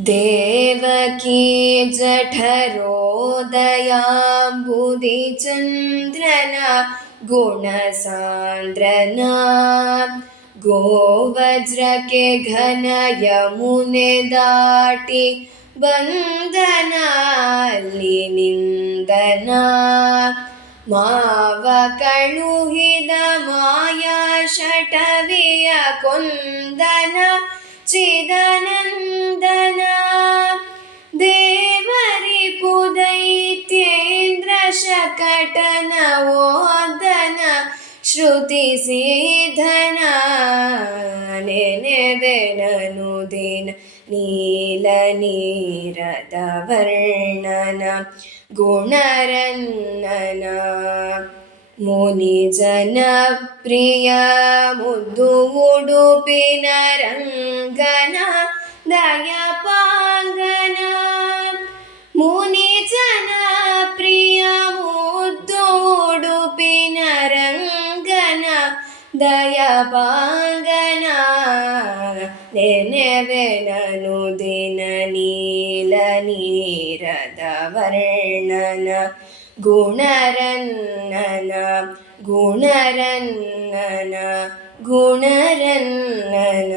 ದೇವಕೀ ಜಠರೋದಯಾಂಬುದಿಚಂದ್ರನ ಗುಣಸಾಂದ್ರನ ಗೋವಜ್ರಕ್ಕೆ ಘನ ಯಮುನೆ ದಾಟಿ ಬಂದನ ಅಲ್ಲಿ ನಿಂದನ ಮಾವ ಕಳುಹಿದ ಮಾಯಾ ಶಟವಿಯ ಕೊಂದನ ಚಿದನಂದನ ದೇವರಿಪು ದೈತ್ಯೇಂದ್ರ ಶಕಟನ ಓದನ ಶ್ರುತಿ ಸಿಧನ ನೆನೆವೆನನು ದಿನ ನೀಲ ನೀರದ ವರ್ಣನ ಗುಣರನ್ನನ ಮುನಿ ಜನಪ್ರಿಯ ಮುದ್ದು ಉಡುಪಿನ ರಂಗನ ದಯಪಾಂಗನ ಮುನಿ ಜನಪ್ರಿಯ ಮುದ್ದು ಉಡುಪಿನ ರಂಗನ ದಯಪಾಂಗನ ನೆನೆವೆನನು ದಿನ ನೀಲ ನೀರದ ವರ್ಣನ ಗುಣರನ್ನನ ಗುಣರನ್ನನ ಗುಣರನ್ನನ